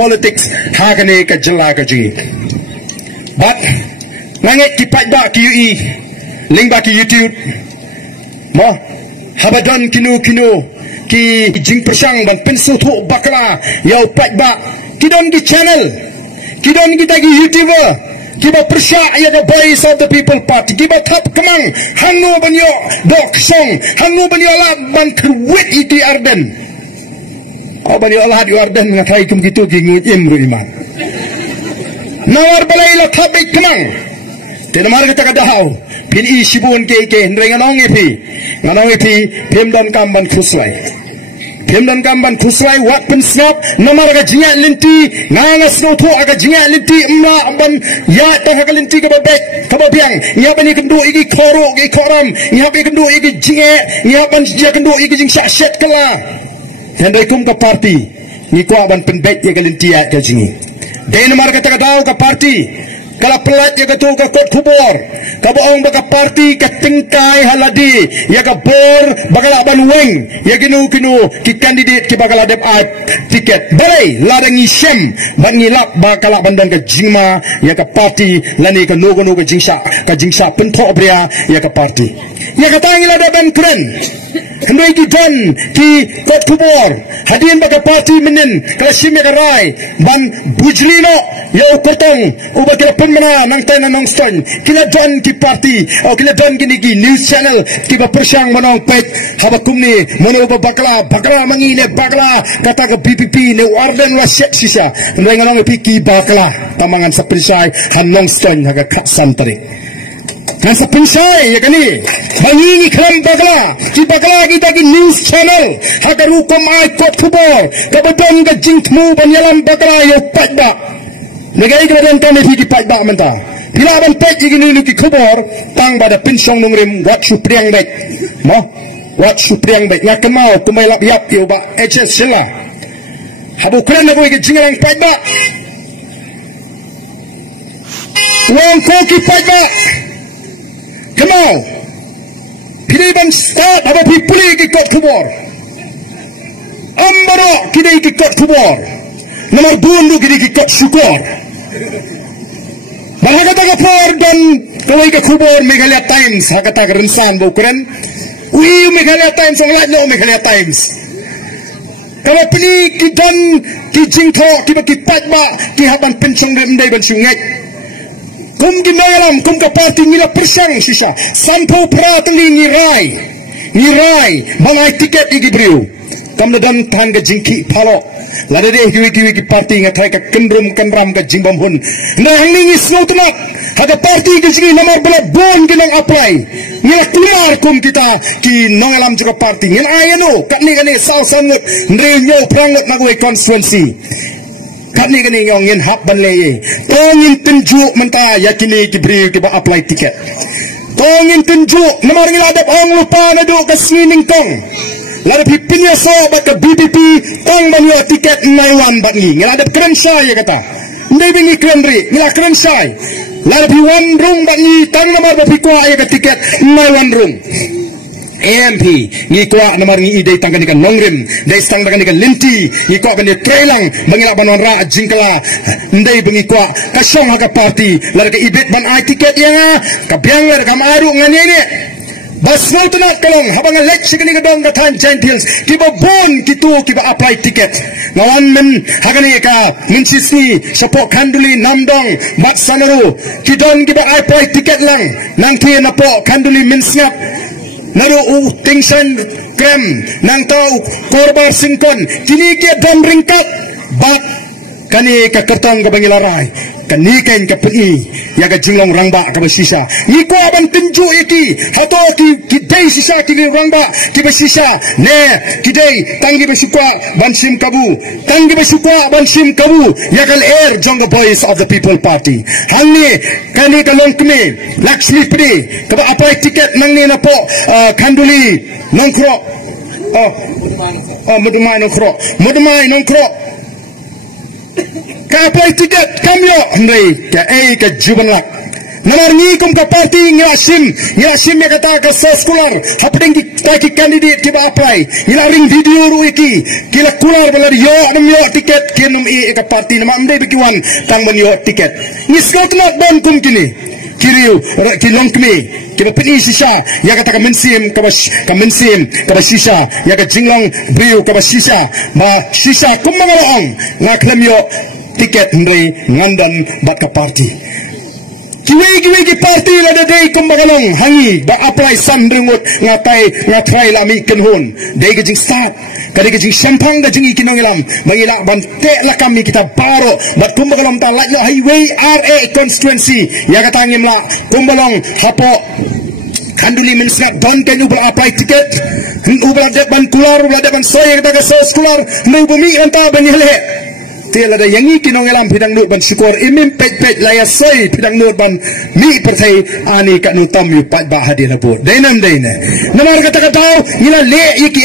politics hagane ka jala ka ji but langit ki pajba ki ui lingba ki YouTube mo habadan kinu ki jing persang dan pensu thu bakla yau pajba kidon ki channel kidon kita ki YouTuber kiba persya ya the voice of the people party kiba thap kamang hangu banyo dok song hangu banyo la ban kwit iti arden banyo Allah di arden ngatai kum gitu gingut imru iman nawar balai la thap kamang tenamar kita kadahau pin i sibun ke nganong epi pemdan kamban khuswai Pemdan kamban khuswai wat pen snap nomor aga jinga linti nganga snow tho aga jinga linti imla ban ya ta aga linti ka babek ka babiang nya bani kendu igi khoro gi khoram nya bani kendu igi jinga nya ban dia kendu igi jing shat kala hendai kum ka party ni ko ban pen bet ya ga linti ya ka jingi de nomor ka ta daw ka party kala pelat ya ka tu ka kot kubor ka boong baka party ka tingkai haladi ya ka bor bakala ban weng ya kinu ki candidate ki bakala dep tiket balai ladangi shem ban ngilap bakala bandan ka jingma ya ka party lani ka nogo ka jingsa pentho bria ya ka party ya ka tangi la ban kren hendai ki don ki kot kubor hadin baka party menen kala shime ka rai ban bujlino ya ukotong ubakira mana nang tena nang stone kila don ki party o kila don ki news channel ki ba persang manong pet habakum ni mono ba bakla mangine bakla kata ke BPP ne warden wa shek sisa nang ki bakla tamangan sa pensai han nang stone haga santri kan sa pensai ya kani bangi kram bakla kita ki news channel haga rukom ai kot kubor kabadon ga jingtmu banyalam bakla yo patba negai kemudian kami pergi pajak mentah. Bila abang pajak ini nuki kubur, tang pada pinsong nungrim wat supriang baik, wat supriang baik. Ngak mau kumai lap yap yo ba HS sila. Habu keren aku ikut jingalang pajak. Wong koki pajak. Kemau. Bila abang start, habu pipuli ikut kubur. Ambaro kita ikut kubur. Nomor bundu kita ikut syukur. Bahagata ka for dan kawai ka kubur Meghalaya Times hagata ka rinsan bukuran. Ui Meghalaya Times ang lahat na Meghalaya Times. Kalau pini ki dan ki jingtho ki ba ki patba ki haban pensong renday ban sungay. Kum ginalam kum ka party nila persang sisa. Sampo pratli ni rai bangay tiket igibriu. Kam dan tangga jingki palo lada deh kiwi party ngatai ka kenram ka jingbam hun nah ini snow temak ada party ke sini nomor bela bon kenang apply ngila keluar kum kita ki nongalam juga party ngin ayano katni kani saw sangut nrenyo prangot nagwe constituency katni kani ngin hap banleye tongin tunjuk menta yakini kibri ki ba apply tiket tongin tunjuk nomor ngila adap ong lupa nadu ka swimming tong lalu pipinya so bat ke BPP tang banyo tiket naiwan bat ni ngila ada keren saya kata ndai bingi keren ri ngila keren saya lalu pi one room bat ni tang nomor bat pikwa ya ke tiket naiwan room AMP ni kwa nomor ni ide tang kan nongrim dai stang kan linti ni kwa kan trailang mangila banon ra jingkala ndai bingi kwa ka song ha ka party lalu ke ibet ban ai tiket ya ka biang ka maru ngani ni bas mau tenat kalong habang elek sikini gedong katan gentiles kiba bon kitu kiba apply tiket ngawan men hagani ka minsisni support kanduli namdong bat sanaru kidon kiba apply tiket lang nang ti na po kanduli minsngap naru tingsan krem nang tau korbar singkon kini ke dam ringkat bat kani ka kertong ka bangilarai kani kain ka peni ya ka jinglong rangba ka basisa ni ko aban tunju iki hato ki dai sisa ki rangba ki basisa ne ki dai tangi basukwa bansim kabu tangi basukwa bansim kabu ya kal air jong the voice of the people party hangi kani ka longkme Lakshmi Pri ka ba apply ticket nang ni na po kanduli nongkro mudumai nongkro ka apply tiket kamyo ndai ka ka jubanlak Namar ni kum ka parti ngirasim ya kata ka sekolah hapding ki candidate ki ba apply ila ring video ru iki kila kular bala yo nam yo tiket kinum ka parti nama amde bikiwan tang ban yo tiket ni scout not ban kum kini kiriu kilong kmi kiba pini sisa ya kata ka mensim ka ba sisa ya ka jinglong briu ka ba sisa ba sisa kum mangalong na klam yo tiket ndre ngandan bat ka parti kiwi ki parti la de kumbagalong hangi ba apply san ringut ngatai lami kenhun dei ke jing start kadi ke jing sampang da jing ikinongilam bangila ban te la kami kita baro bat kumbagalong ta la highway RA constituency ya katangim la kumbalong hapo kanduli mensna don kan ubal apply ticket ubal de ban kular ubal de ban soy kita ke sos kular nu bumi anta banyele tiada ada yang ini kinongelam pidang nut ban syukur imim pej laya soy pidang nut ban mi pertai ani kat nutam yu pat bah hadir labut dainan namar kata ngila le iki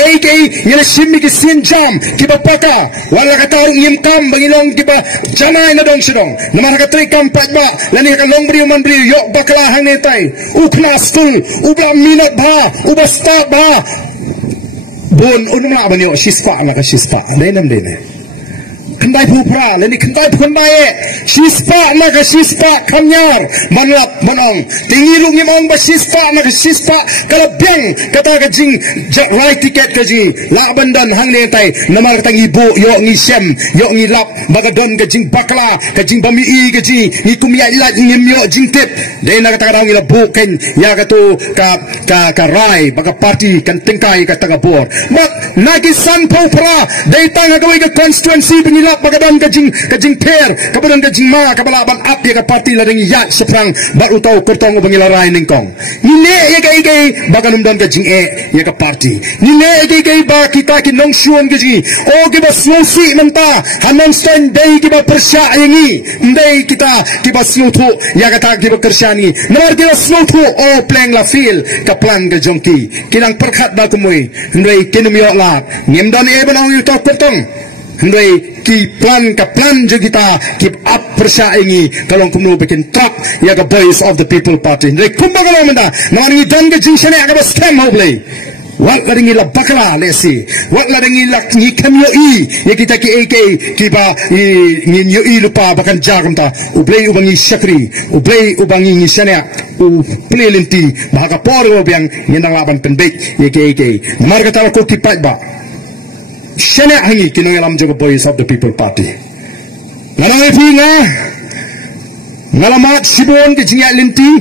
ngila simmi ki sin jam ki bapaka wala kata ngim kam bangilong ki ba janai na dong sedong namar kata kam pat ba lani ka long briu man briu yo bakla hang netai ukna stul ubla minat ba uba start ba bon unma banyo sispa na ka sispa dainan kendai pupra leni kendai kendai sispa na ka sispa kamnyar manlap monong tingilung ngimong ba sispa na ka sispa kalabeng kata ka jing right ticket ka ji la bandan hang ne tai namar tang ibu yo ngi sem yo ngi lap bagadon ka jing bakla ka jing bami i ka ji ni kumya ila ngim yo jing tip dai na kata ngi la buken ya ka tu ka rai baga party kan tingkai ka taga bor mak nagi san pupra dai tang ka ka constituency lap bagadon kajing per kabadan kajing ma kabalaban up ya ka parti la ding yat seprang ba utau kertong bangila rai ningkong nile ya kai baganum don kajing ya ka parti nile ya ba kita ki nong suon kaji o ki ba slosi menta hanon stand dai ki ba persya yangi ndai kita ki ba sluthu ya kata ki ba kersyani nomor ki ba sluthu o pleng la feel ka plan ka jongki kinang perkhat ba kumui ndai kinum yo la ngem don banong yu tok kertong ndai ki plan jo kita keep up persaingi kalong kumno bikin trap ya ka voice of the people party ndai kumbagalong manda nani dan ke jingsane aga scam hoble wak ladingi la bakala lesi wak ladingi la ni kamyo ya kita ki ba ni nyo lupa bakan jagam ta ublei ubangi sakri ublei ubangi ni sana u plelinti bahaka poro biang ngendang laban penbek ya marga ta ko kipat ba Shana hangi kinongelam jaga voice of the people party. Nganang ipinga ngalamat sibon ke jinga linti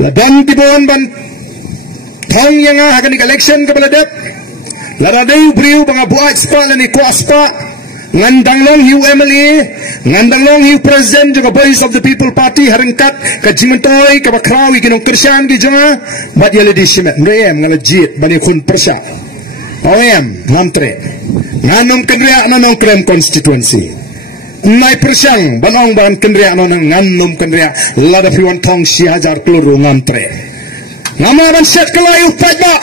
ladan tibon ban thong yang akan di election ke baladat ladadeu briu banga buat spa lani ko aspa ngandang long hiu MLA ngandang long hiu president jaga voice of the people party harengkat ke jingentoi ke bakrawi kinong kersan ki jonga bat yale di simet ngem ngalajit bani kun persa OM ngantre nganom kendria nanong krem constituency nai persang banong ban kendria nanong nganom kendria lada piwan tong si hajar peluru ngantre nama ban set kelayu pajak